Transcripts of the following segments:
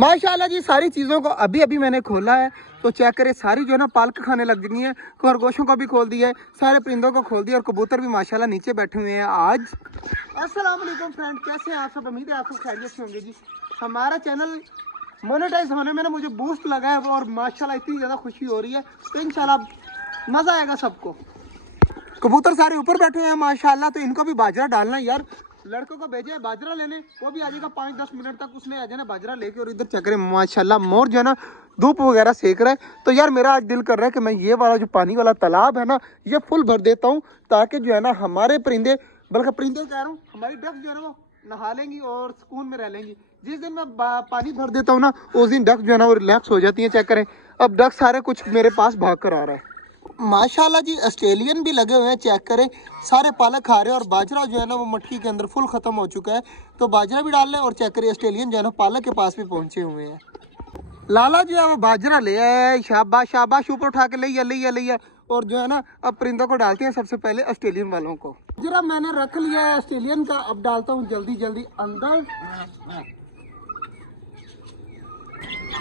माशाल्लाह जी सारी चीज़ों को अभी अभी मैंने खोला है, तो चेक करें सारी जो है ना पालक खाने लग गई हैं। खरगोशों को भी खोल दिया है, सारे परिंदों को खोल दिया और कबूतर भी माशाल्लाह नीचे बैठे हुए हैं आज। अस्सलाम वालेकुम फ्रेंड, कैसे हैं आप सब? उम्मीद है आप सब खैरियत से होंगे जी। हमारा चैनल मोनेटाइज होने में ना मुझे बूस्ट लगा है और माशाल्लाह इतनी ज़्यादा खुशी हो रही है, तो इंशाल्लाह मज़ा आएगा सबको। कबूतर सारे ऊपर बैठे हैं माशाल्लाह, तो इनको भी बाजरा डालना है यार। लड़कों को भेजे बाजरा लेने, वो भी आ जाएगा 5-10 मिनट तक, उसने आ जाना बाजरा लेके। और इधर चेक रहे माशाल्लाह मोर जो है ना धूप वगैरह सेक रहा है। तो यार मेरा आज दिल कर रहा है कि मैं ये वाला जो पानी वाला तालाब है ना ये फुल भर देता हूँ, ताकि जो है ना हमारे परिंदे, बल्कि परिंदे कह रहा हूँ हमारी डक जो है ना वो नहा लेंगी और सुकून में रह लेंगी। जिस दिन मैं पानी भर देता हूँ ना उस दिन डक जो है ना वो रिलैक्स हो जाती है। चेक करें अब डक सारे कुछ मेरे पास भाग कर आ रहा है माशाल्लाह जी। ऑस्ट्रेलियन भी लगे हुए हैं, चेक करें सारे पालक खा रहे हैं। और बाजरा जो है ना वो मटकी के अंदर फुल ख़त्म हो चुका है, तो बाजरा भी डाल लें। और चेक करें ऑस्ट्रेलियन जो है ना पालक के पास भी पहुंचे हुए हैं। लाला जो है वो बाजरा ले आया, शाबाश शाबाश, ऊपर उठा के ले। और जो है ना अब परिंदों को डालते हैं सबसे पहले ऑस्ट्रेलियन वालों को। जरा मैंने रख लिया है ऑस्ट्रेलियन का, अब डालता हूँ जल्दी जल्दी अंदर।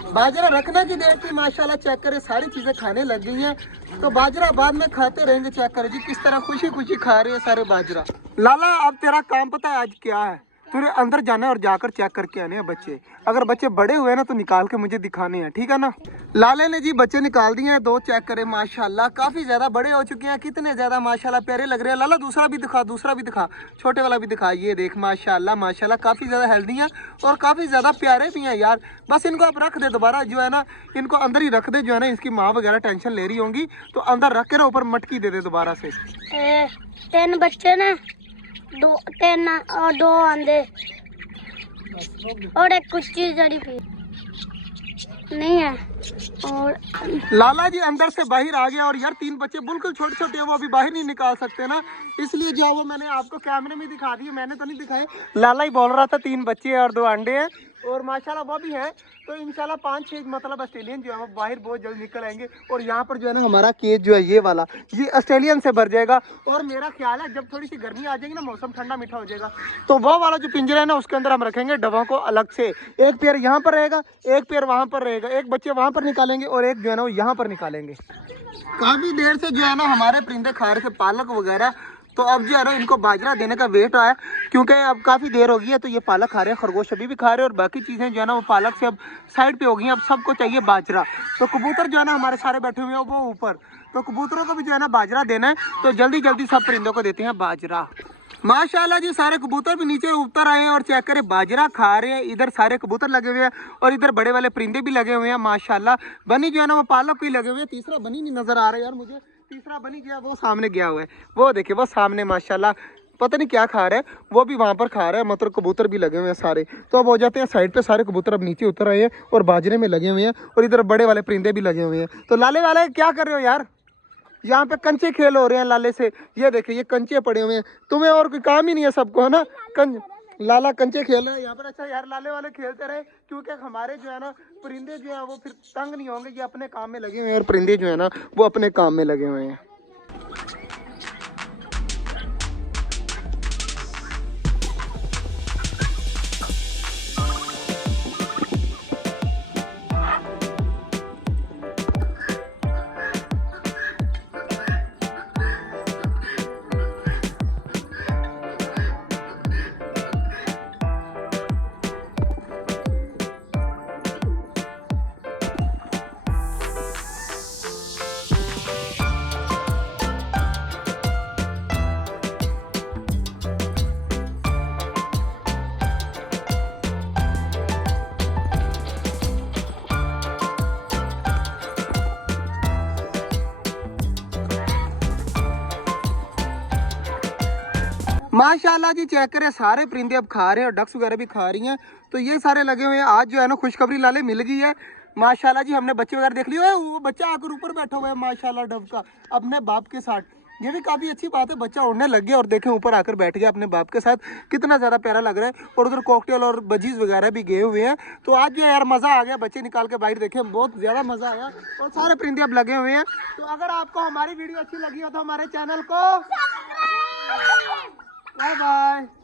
बाजरा रखने की देर थी माशाल्लाह, चेक करें सारी चीजें खाने लग गई हैं, तो बाजरा बाद में खाते रहेंगे। चेक करें जी किस तरह खुशी खुशी खा रहे हैं सारे बाजरा। लाला अब तेरा काम पता है आज क्या है? तुझे अंदर जाना है और जाकर चेक करके आने हैं बच्चे। अगर बच्चे बड़े हुए ना तो निकाल के मुझे दिखाने हैं, ठीक है ना? लाले ने जी बच्चे निकाल दिए हैं 2, चेक करें माशाल्लाह काफी ज्यादा बड़े हो चुके हैं। कितने ज्यादा माशाल्लाह प्यारे लग रहे हैं। लाला दूसरा भी दिखा, छोटे वाला भी दिखा। ये देख माशाल्लाह माशाल्लाह काफी ज्यादा हेल्दी हैं और काफी ज्यादा प्यारे भी हैं यार। बस इनको आप रख दे दोबारा, जो है ना इनको अंदर ही रख दे। जो है ना इसकी माँ वगैरह टेंशन ले रही होंगी, तो अंदर रख के ना ऊपर मटकी दे दे दोबारा से। 3 बच्चे ना, 3 और 2 अंडे और एक कुछ चीज जड़ी भी नहीं है। और लाला जी अंदर से बाहर आ गया। और यार 3 बच्चे बिल्कुल छोटे छोटे हैं, वो अभी बाहर नहीं निकाल सकते ना, इसलिए जो है वो मैंने आपको कैमरे में दिखा दिए, मैंने तो नहीं दिखाए। लाला ही बोल रहा था 3 बच्चे और 2 अंडे हैं, और माशाल्लाह वो भी हैं। तो इंशाल्लाह 5-6 मतलब ऑस्ट्रेलियन जो है वो बाहर बहुत जल्द निकल आएंगे। और यहाँ पर जो है ना हमारा केज जो है ये वाला, ये ऑस्ट्रेलियन से भर जाएगा। और मेरा ख्याल है जब थोड़ी सी गर्मी आ जाएगी ना, मौसम ठंडा मीठा हो जाएगा, तो वो वाला जो पिंजरा है ना उसके अंदर हम रखेंगे डबों को अलग से। एक पेयर यहाँ पर रहेगा, एक पेयर वहाँ पर रहेगा, एक बच्चे वहाँ पर निकालेंगे और एक जो है ना वो यहाँ पर निकालेंगे। काफ़ी देर से जो है ना हमारे परिंदे खा रहे थे पालक वगैरह, तो अब जो है ना इनको बाजरा देने का वेट आया, क्योंकि अब काफ़ी देर हो गई है। तो ये पालक खा रहे हैं, खरगोश अभी भी खा रहे हैं, और बाकी चीज़ें जो है ना वो पालक से अब साइड पे हो गई हैं। अब सबको चाहिए बाजरा। तो कबूतर जो है ना हमारे सारे बैठे हुए हैं वो ऊपर, तो कबूतरों को भी जो है ना बाजरा देना है, तो जल्दी जल्दी सब परिंदों को देते हैं बाजरा। माशाल्लाह जी सारे कबूतर भी नीचे उतर आए हैं और चेक करें बाजरा खा रहे हैं। इधर सारे कबूतर लगे हुए हैं और इधर बड़े वाले परिंदे भी लगे हुए हैं माशाल्लाह। बनी जो है ना वो पालक को ही लगे हुए हैं। तीसरा बनी नहीं नजर आ रहा है यार मुझे, तीसरा बनी गया, वो सामने गया हुआ है, वो देखिए वो सामने माशाल्लाह पता नहीं क्या खा रहा है, वो भी वहाँ पर खा रहा है। मतलब कबूतर भी लगे हुए हैं सारे, तो अब हो जाते हैं साइड पे। सारे कबूतर अब नीचे उतर आए हैं और बाजरे में लगे हुए हैं, और इधर बड़े वाले परिंदे भी लगे हुए हैं। तो लाले वाले क्या कर रहे हो यार? यहाँ पे कंचे खेल हो रहे हैं लाले से। ये देखिए ये कंचे पड़े हुए हैं, तुम्हें और कोई काम ही नहीं है सबको, है ना? लाला कंचे खेल रहे हैं यहाँ पर। अच्छा यार लाले वाले खेलते रहे, क्योंकि हमारे जो है ना परिंदे जो है वो फिर तंग नहीं होंगे। ये अपने काम में लगे हुए हैं और परिंदे जो है ना वो अपने काम में लगे हुए हैं। माशाल्लाह जी चेक करें सारे परिंदे अब खा रहे हैं और डक्स वगैरह भी खा रही हैं, तो ये सारे लगे हुए हैं। आज जो है ना खुशखबरी लाले मिल गई है माशाल्लाह जी। हमने बच्चे वगैरह देख लिए, वो बच्चा आकर ऊपर बैठा हुआ है माशाल्लाह डब का अपने बाप के साथ। ये भी काफ़ी अच्छी बात है, बच्चा उड़ने लग गया और देखें ऊपर आकर बैठ गया अपने बाप के साथ, कितना ज़्यादा प्यारा लग रहा है। और उधर कॉकटेल और बजीज वगैरह भी गए हुए हैं। तो आज जो यार मज़ा आ गया, बच्चे निकाल के बाहर देखे, बहुत ज़्यादा मज़ा आया और सारे परिंदे अब लगे हुए हैं। तो अगर आपको हमारी वीडियो अच्छी लगी हो तो हमारे चैनल को बाय बाय।